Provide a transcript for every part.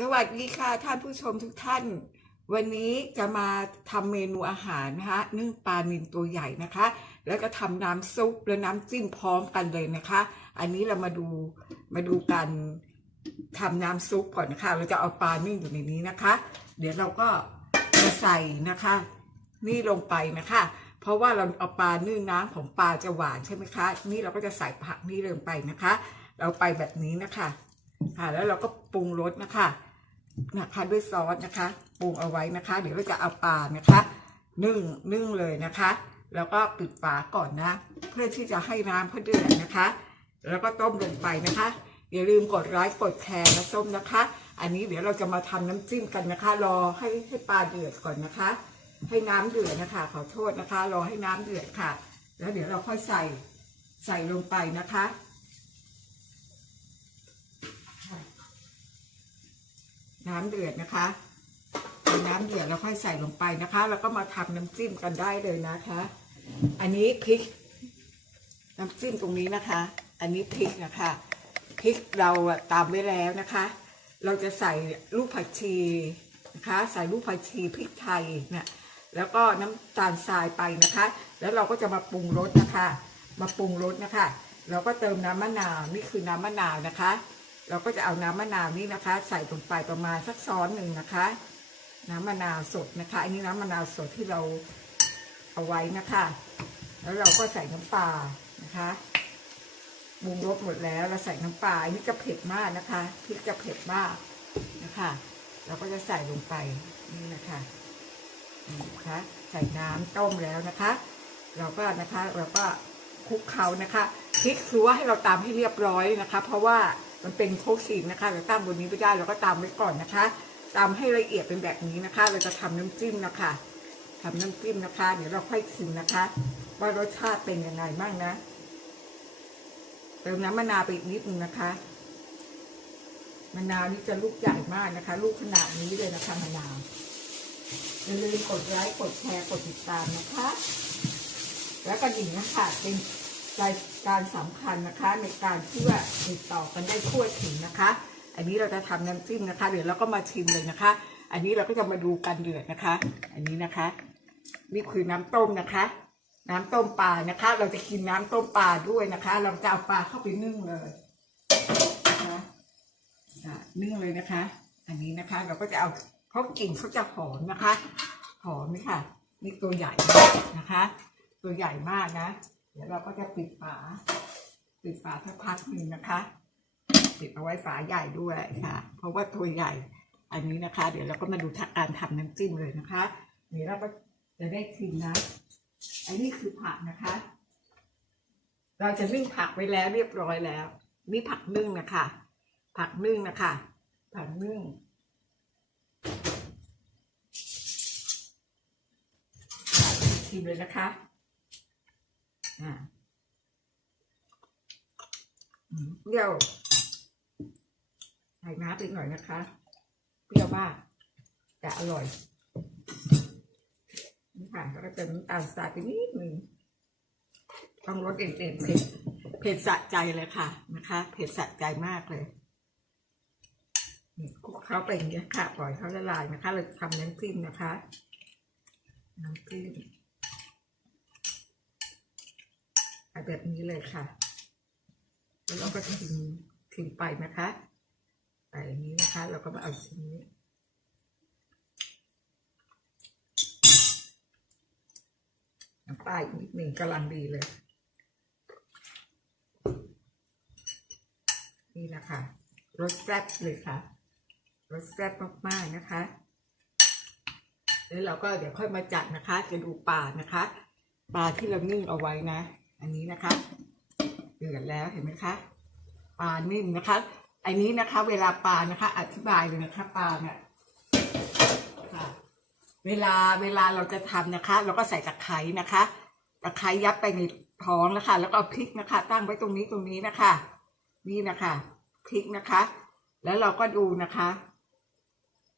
สวัสดีค่ะท่านผู้ชมทุกท่าน วันนี้จะมาทำเมนูอาหารนะคะนึ่งปลานิลตัวใหญ่นะคะ แล้วก็ทำน้ำซุปและน้ำจิ้มพร้อมกันเลยนะคะ อันนี้เรามาดูมาดูกันทำน้ำซุปก่อนนะคะเราจะเอาปลานึ่งอยู่ในนี้นะคะ เดี๋ยวเราก็จะใส่นะคะ นี่ลงไปนะคะ เพราะว่าเราเอาปลานึ่งน้ำของปลาจะหวานใช่ไหมคะ นี่เราก็จะใส่ผักนี่ลงไปนะคะ เราไปแบบนี้นะคะค่ะแล้วเราก็ปรุงรสนะคะ นะคะด้วยซอสนะคะปรุงเอาไว้นะคะ เดี๋ยวเราจะเอาปลานะคะนึ่งนึ่งเลยนะคะ แล้วก็ปิดฝาก่อนนะ เพื่อที่จะให้น้ำเขาเดือดนะคะ แล้วก็ต้มลงไปนะคะอย่าลืมกดไลค์กดแชร์และส้มนะคะ อันนี้เดี๋ยวเราจะมาทำน้ำจิ้มกันนะคะ รอให้ให้ปลาเดือดก่อนนะคะ ให้น้ำเดือดนะคะ ขอโทษนะคะ รอให้น้ำเดือดค่ะ แล้วเดี๋ยวเราค่อยใส่ใส่ลงไปนะคะ น้ำเดือดนะคะน้ำเดือดเราค่อยใส่ลงไปนะคะ แล้วก็มาทำน้ำจิ้มกันได้เลยนะคะ อันนี้พริก น้ำจิ้มตรงนี้นะคะ อันนี้พริกนะคะพริกเราตามไว้แล้วนะคะ เราจะใส่ลูกผักชีนะคะ ใส่ลูกผักชีพริกไทยเนี่ยแล้วก็น้ำตาลทรายไปนะคะ แล้วเราก็จะมาปรุงรสนะคะ มาปรุงรสนะคะ เราก็เติมน้ำมะนาวนี่คือน้ำมะนาวนะคะ เราก็จะเอาน้ำมะนาวนี่นะคะ ใส่ลงไปประมาณสักช้อนหนึ่งนะคะ น้ำมะนาวสดนะคะ อันนี้น้ำมะนาวสดที่เราเอาไว้นะคะ แล้วเราก็ใส่น้ำปลานะคะปรุงรสหมดแล้วเราใส่น้ำปลาอันนี้จะเผ็ดมากนะคะพริกจะเผ็ดมากนะคะ เราก็จะใส่ลงไปนี่นะคะนี่นะคะใส่น้ำต้มแล้วนะคะ เราก็นะคะเราก็คลุกเคล้านะคะพริกคือว่าให้เราตามให้เรียบร้อยนะคะ เพราะว่า มันเป็นโคกสีนะคะ เราตั้งบนนี้ไม่ได้เราก็ตามไว้ก่อนนะคะตามให้ละเอียดเป็นแบบนี้นะคะ เราจะทำน้ำจิ้มนะคะทำน้ำจิ้มนะคะ เดี๋ยวเราค่อยชิมนะคะ ว่ารสชาติเป็นยังไงบ้างนะเติมน้ำมะนาวไปอีกนิดนึงนะคะมะนาวนี่จะลูกใหญ่มากนะคะ ลูกขนาดนี้เลยนะคะมะนาวอย่าลืมกดไลค์กดแชร์กดติดตามนะคะ แล้วก็ดิ่งนะคะเป็น รายการสำคัญนะคะ ในการที่ว่าติดต่อกันได้ทั่วถึงนะคะ อันนี้เราจะทำน้ำจิ้มนะคะ เดี๋ยวเราก็มาชิมเลยนะคะ อันนี้เราก็จะมาดูกันเดือดนะคะ อันนี้นะคะ นี่คือน้ำต้มนะคะ น้ำต้มปลานะคะ เราจะกินน้ำต้มปลาด้วยนะคะ เราจะเอาปลาเข้าไปนึ่งเลยนะคะนึ่งเลยนะคะ อันนี้นะคะเราก็จะเอาเขากลิ่นเขาจะหอมนะคะ หอมนี่ค่ะนี่ตัวใหญ่นะคะ ตัวใหญ่มากนะ เดี๋ยวเราก็จะปิดฝา ปิดฝาสักพักหนึ่งนะคะ ปิดเอาไว้ฝาใหญ่ด้วยค่ะ เพราะว่าตัวใหญ่ อันนี้นะคะ เดี๋ยวเราก็มาดูการทำน้ำจิ้มเลยนะคะเดี๋ยวเราก็จะได้ชิมนะ อันนี้คือผักนะคะ เราจะนึ่งผักไว้แล้วเรียบร้อยแล้ว นี่ผักนึ่งนะคะ ผักนึ่งนะคะ ผักนึ่งชิมเลยนะคะ เปรี้ยวใส่น้ำไปหน่อยนะคะ เปรี้ยวมากแต่อร่อย นี่ค่ะก็เติมน้ำตาลทรายไปนิดหนึ่งต้องรสเด่นๆเผ็ดเผ็ดสะใจเลยค่ะนะคะ เผ็ดสะใจมากเลยคลุกเข้าไปอย่างนี้ค่ะ ปล่อยเขาละลายนะคะ เราทำน้ำจิ้มนะคะ น้ำจิ้มเอา แบบนี้เลยค่ะ แล้วเราก็ทิ้งทิ้งไปนะคะใส่อย่างนี้นะคะ เราก็มาเอาชิ้นนี้น้ำปลาอีกนิดหนึ่งกำลังดีเลย นี่นะคะรสแซ่บเลยค่ะรสแซ่บมากๆนะคะแล้วเราก็เดี๋ยวค่อยมาจัดนะคะ จะดูปลานะคะ ปลาที่เรานึ่งเอาไว้นะ อันนี้นะคะเดือดแล้วเห็นไหมคะปลานิ่มนะคะ อันนี้นะคะ เวลาปลานะคะ อธิบายเลยนะคะปลาเนี่ยค่ะเวลาเวลาเราจะทำนะคะ เราก็ใส่ตะไคร้นะคะตะไคร้ยัดไปในท้องนะคะ แล้วก็เอาพริกนะคะ ตั้งไว้ตรงนี้ตรงนี้นะคะ นี่นะคะพริกนะคะ แล้วเราก็ดูนะคะ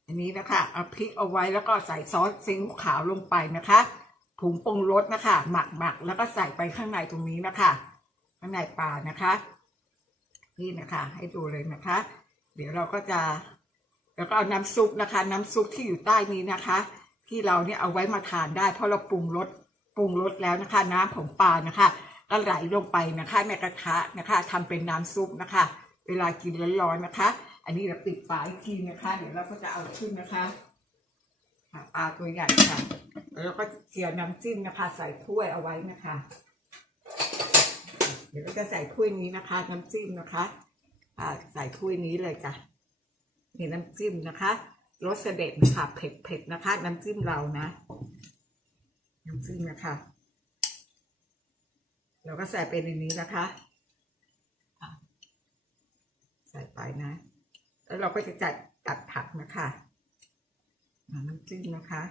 อันนี้นะคะเอาพริกเอาไว้แล้วก็ใส่ซอสซีอิ๊วขาวลงไปนะคะ ผงปรุงรสนะคะหมักหมักแล้วก็ใส่ไปข้างในตรงนี้นะคะ ข้างในปลานะคะ นี่นะคะ ให้ดูเลยนะคะ เดี๋ยวเราก็จะ แล้วก็เอาน้ำซุปนะคะ น้ำซุปที่อยู่ใต้นี้นะคะ ที่เราเนี่ยเอาไว้มาทานได้ เพราะเราปรุงรสปรุงรสแล้วนะคะ น้ำของปลานะคะก็ไหลลงไปนะคะในกระทะนะคะทำเป็นน้ำซุปนะคะ เวลากินร้อนๆนะคะ อันนี้เราปิดฝาอีกทีนะคะ เดี๋ยวเราก็จะเอาขึ้นนะคะ ค่ะปลาตัวใหญ่ค่ะ แล้วก็เจียวน้ำจิ้มนะคะ ใส่ถ้วยเอาไว้นะคะ เดี๋ยวก็จะใส่ถ้วยนี้นะคะ น้ำจิ้มนะคะ อ่าใส่ถ้วยนี้เลยจ้ะนี่น้ำจิ้มนะคะรสเสด็จนะคะเผ็ดเผ็ดนะคะ น้ำจิ้มเรานะ น้ำจิ้มนะคะ เราก็ใส่ไปในนี้นะคะใส่ไปนะ แล้วเราก็จะจัดตัดผักนะคะ น้ำจิ้มนะคะ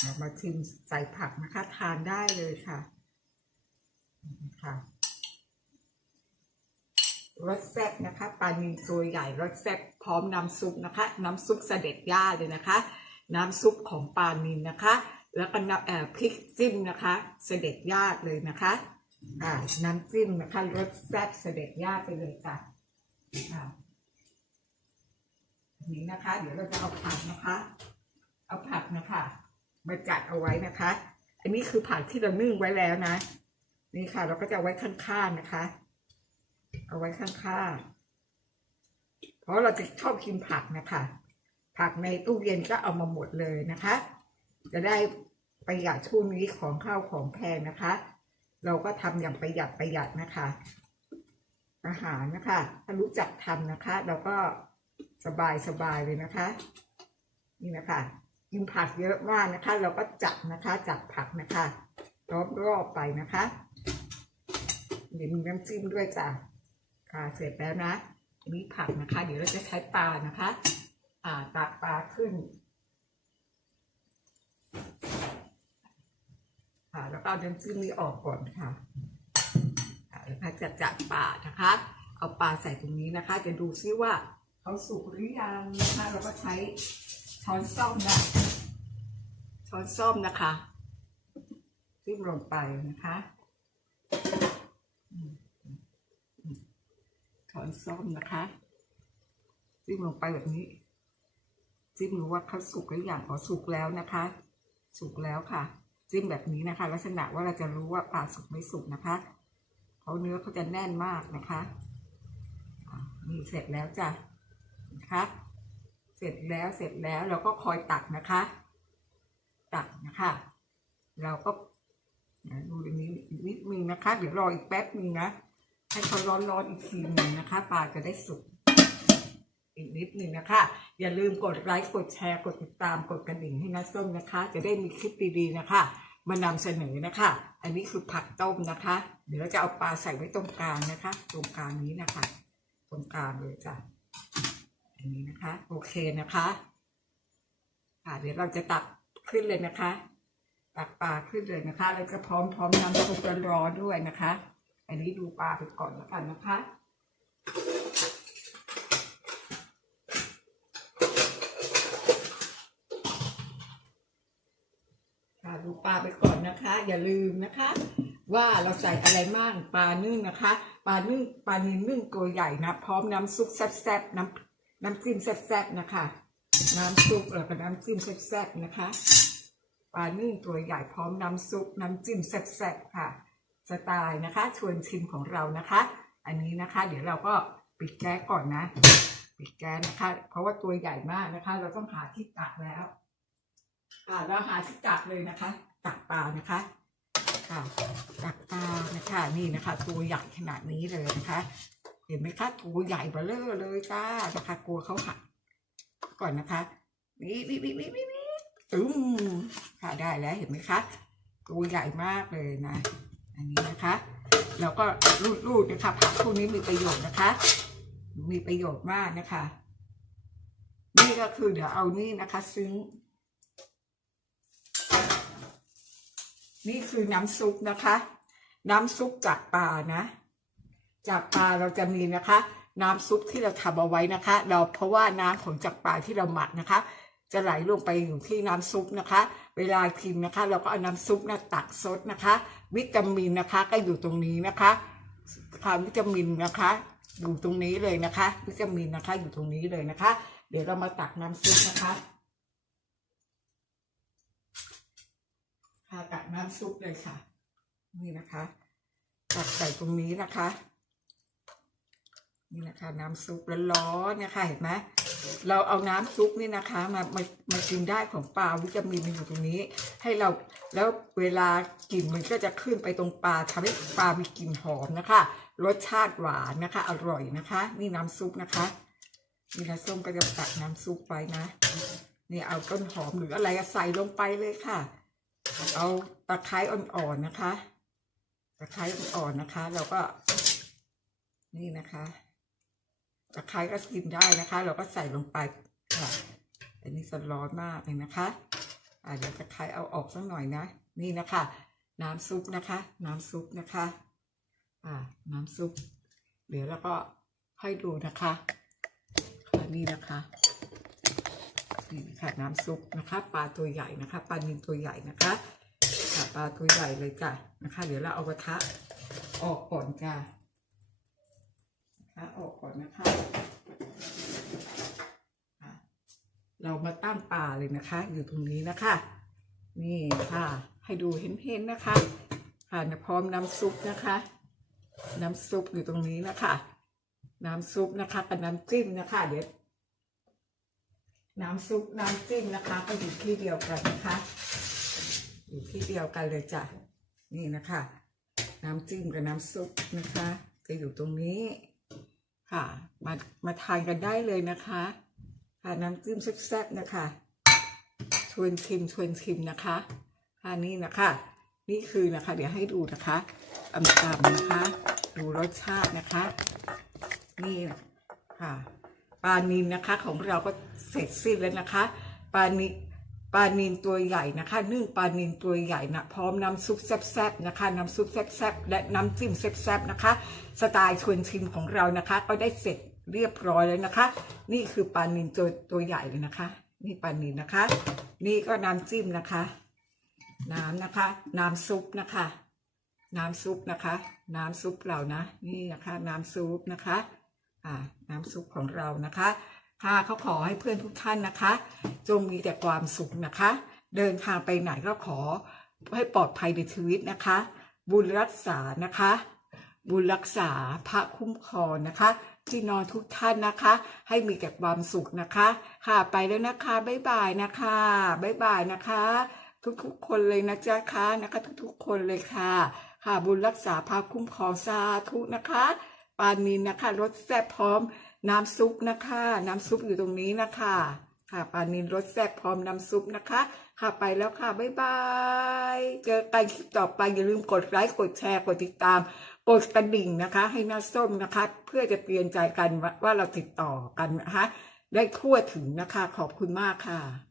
เรามาชิมใส่ผักนะคะ ทานได้เลยค่ะค่ะรสแซ่บนะคะปลานิลตัวใหญ่รสแซ่บพร้อมน้ำซุปนะคะ น้ำซุปเสด็จย่าเลยนะคะ น้ำซุปของปลานิลนะคะ แล้วก็น้ำเอ่อพริกจิ้มนะคะ เสด็จย่าเลยนะคะอ่าน้ำจิ้มนะคะรสแซ่บเสด็จย่าไปเลยจ้ะอ่า นี้นะคะ เดี๋ยวเราจะเอาผักนะคะ เอาผักนะคะ มาจัดเอาไว้นะคะ อันนี้คือผักที่เรานึ่งไว้แล้วนะ นี่ค่ะ เราก็จะเอาไว้ข้างๆนะคะ เอาไว้ข้างๆ เพราะเราจะชอบกินผักนะคะ ผักในตู้เย็นก็เอามาหมดเลยนะคะ จะได้ประหยัดช่วงนี้ของข้าวของแพงนะคะ เราก็ทำอย่างประหยัดประหยัดนะคะ อาหารนะคะ ถ้ารู้จักทำนะคะ เราก็ สบายสบายเลยนะคะ นี่นะคะกินผักเยอะมากนะคะ เราก็จัดนะคะจัดผักนะคะรอบรอบๆไปนะคะเดี๋ยวมีน้ำจิ้มด้วยจ้ะค่ะเสร็จแล้วนะนนี้ผักนะคะ เดี๋ยวเราจะใช้ปลานะคะ อ่าตักปลาขึ้นค่ะแล้วก็เอาน้ำจิ้มนี้ออกก่อนค่ะค่ะแล้วก็จะจัดปลานะคะ เอาปลาใส่ตรงนี้นะคะ จะดูซิว่า เขาสุกหรือยังนะคะเราก็ใช้ช้อนส้อมนะช้อนส้อมนะคะจิ้มลงไปนะคะช้อนส้อมนะคะจิ้มลงไปแบบนี้จิ้มรู้ว่าเขาสุกหรือยังอ๋อสุกแล้วนะคะ สุกแล้วค่ะจิ้มแบบนี้นะคะ ลักษณะว่าเราจะรู้ว่าปลาสุกไม่สุกนะคะเขาเนื้อเขาจะแน่นมากนะคะะนี่เสร็จแล้วจ้ะ นะคะเสร็จแล้วเสร็จแล้วเราก็คอยตักนะคะ ตักนะคะ เราก็ดูอันนี้นิดนึงนะคะ เดี๋ยวรออีกแป๊บนึงนะให้เขาร้อนๆอีกทีหนึ่งนะคะปลาจะได้สุกอีกนิดนึงนะคะ อย่าลืมกดไลค์กดแชร์กดติดตามกดกระดิ่งให้นัส้มนะคะ จะได้มีคลิปดีๆนะคะมานำเสนอนะคะ อันนี้คือผักต้มนะคะ เดี๋ยวเราจะเอาปลาใส่ไว้ตรงกลางนะคะ ตรงกลางนี้นะคะ ตรงกลางเลยจ้ะ อันนี้นะคะ โอเคนะคะค่ะเดี๋ยวเราจะตักขึ้นเลยนะคะ ตักปลาขึ้นเลยนะคะ แล้วก็พร้อมพร้อมน้ำซุปร้อนๆด้วยนะคะ อันนี้ดูปลาไปก่อนแล้วกันนะคะค่ะดูปลาไปก่อนนะคะ อย่าลืมนะคะ ว่าเราใส่อะไรบ้างปลานึ่งนะคะ ปลานึ่งปลานิลนึ่งตัวใหญ่นะ พร้อมน้ำซุปแซ่บๆน้ำ น้ำจิ้มแซ่บๆนะคะ น้ำซุปแล้วก็น้ำจิ้มแซ่บๆนะคะปลานึ่งตัวใหญ่พร้อมน้ำซุปน้ำจิ้มแซ่บๆค่ะ สไตล์นะคะ ชวนชิมของเรานะคะ อันนี้นะคะ เดี๋ยวเราก็ปิดแก๊สก่อนนะ ปิดแก๊สนะคะ เพราะว่าตัวใหญ่มากนะคะ เราต้องหาที่ตักแล้วค่ะเราหาที่ตักเลยนะคะ ตักปลานะคะค่ะตักปลานะคะนี่นะคะ ตัวใหญ่ขนาดนี้เลยนะคะ เห็นไหมคะตัวใหญ่เบลเลอเลยจ้านะคะกลัวเขาหักก่อนนะคะนี่นี่นี่นี่นี่ตึ้มค่ะได้แล้วเห็นไหมคะตัวใหญ่มากเลยนะ อันนี้นะคะเราก็รูดๆนะคะผักพวกนี้มีประโยชน์นะคะ มีประโยชน์มากนะคะ นี่ก็คือเดี๋ยวเอานี่นะคะ ซึ้งนี่คือน้ำซุปนะคะ น้ำซุปจากปลานะ จากปลาเราจะมีนะคะ น้ำซุปที่เราทำเอาไว้นะคะ เราเพราะว่าน้ำของจากปลาที่เราหมักนะคะ จะไหลลงไปอยู่ที่น้ำซุปนะคะ เวลากินนะคะ เราก็เอาน้ำซุปนะตักซดนะคะ วิตามินนะคะก็อยู่ตรงนี้นะคะความวิตามินนะคะ อยู่ตรงนี้เลยนะคะ วิตามินนะคะ อยู่ตรงนี้เลยนะคะ เดี๋ยวเรามาตักน้ำซุปนะคะค่ะตักน้ำซุปเลยค่ะ นี่นะคะ ตักใส่ตรงนี้นะคะ นี่นะคะน้ำซุปร้อนๆนะคะเห็นไหมเราเอาน้ำซุปนี่นะคะมามามากินได้ของปลาวิตามินมันอยู่ตรงนี้ ให้เราแล้วเวลากลิ่นมันก็จะขึ้นไปตรงปลาทำให้ปลามีกลิ่นหอมนะคะ รสชาติหวานนะคะ อร่อยนะคะ นี่น้ำซุปนะคะนี่นะส้มก็จะตักน้ำซุปไปนะนี่เอาต้นหอมหรืออะไรใส่ลงไปเลยค่ะ เอาตะไคร้อ่อนๆนะคะตะไคร้อ่อนๆนะคะ เราก็นี่นะคะ ตะไคร้ก็กินได้นะคะ เราก็ใส่ลงไปค่ะอันนี้จะร้อนมากเลยนะคะอ่าเดี๋ยวตะไคร้เอาออกสักหน่อยนะ นี่นะคะ น้ำซุปนะคะ น้ำซุปนะคะ อ่า น้ำซุปเดี๋ยวแล้วก็ให้ดูนะคะค่ะนี่นะคะนี่นะคะน้ำซุปนะคะ ปลาตัวใหญ่นะคะปลานิลตัวใหญ่นะคะค่ะปลาตัวใหญ่เลยจ้ะนะคะ เดี๋ยวเราเอากระทะออกก่อนจ้ะะออกก่อนนะคะเรามาตั้งปลาเลยนะคะ อยู่ตรงนี้นะคะ นี่ค่ะ ให้ดูเห็นๆนะคะค่ะพร้อมน้ำซุปนะคะ น้ำซุปอยู่ตรงนี้นะคะ น้ำซุปนะคะกับน้ำจิ้มนะคะ เดี๋ยวน้ำซุปน้ำจิ้มนะคะ ก็อยู่ที่เดียวกันนะคะ อยู่ที่เดียวกันเลยจ้ะนี่นะคะ น้ำจิ้มกับน้ำซุปนะคะ จะอยู่ตรงนี้ ค่ะ มามาทานกันได้เลยนะคะค่ะน้ำจิ้มแซ่บๆนะคะชวนชิมชวนชิมนะคะค่ะนี่นะคะ นี่คือนะคะ เดี๋ยวให้ดูนะคะอำตำนะคะ ดูรสชาตินะคะ นี่ค่ะปลานินนะคะของเราก็เสร็จสิ้นแล้วนะคะปลานิ ปลานินตัวใหญ่นะคะ นึ่งปลานินตัวใหญ่นะพร้อมน้ำซุปแซ่บๆนะคะ น้ำซุปแซ่บๆและน้ำจิ้มแซ่บๆนะคะ สไตล์ชวนชิมของเรานะคะ ก็ได้เสร็จเรียบร้อยแล้วนะคะ นี่คือปลานินตัวตัวใหญ่เลยนะคะ นี่ปลานินนะคะ นี่ก็น้ำจิ้มนะคะ น้ำนะคะ น้ำซุปนะคะ น้ำซุปนะคะ น้ำซุปเรานะ นี่นะคะ น้ำซุปนะคะ อ่า น้ำซุปของเรานะคะค่ะเขาขอให้เพื่อนทุกท่านนะคะ จงมีแต่ความสุขนะคะ เดินทางไปไหนก็ขอให้ปลอดภัยในชีวิตนะคะ บุญรักษานะคะ บุญรักษาพระคุ้มครองนะคะ ที่นอนทุกท่านนะคะ ให้มีแต่ความสุขนะคะ ค่ะไปแล้วนะคะบ๊ายบายนะคะบ๊ายบายนะคะ ทุกๆคนเลยนะจ๊ะคะนะคะ ทุกๆคนเลยค่ะ ค่ะบุญรักษาพาคุ้มครองสาธุนะคะปานินนะคะรสแซ่บพร้อมน้ำซุปนะคะ น้ำซุปอยู่ตรงนี้นะคะ ค่ะปานินรสแซ่บพร้อมน้ำซุปนะคะ ค่ะไปแล้วค่ะ บ๊ายบาย เจอกันคลิปต่อไปอย่าลืมกดไลค์กดแชร์กดติดตาม กดกระดิ่งนะคะ ให้หน้าส้มนะคะ เพื่อจะเตือนใจกันว่าเราติดต่อกันนะคะ ได้ทั่วถึงนะคะ ขอบคุณมากค่ะ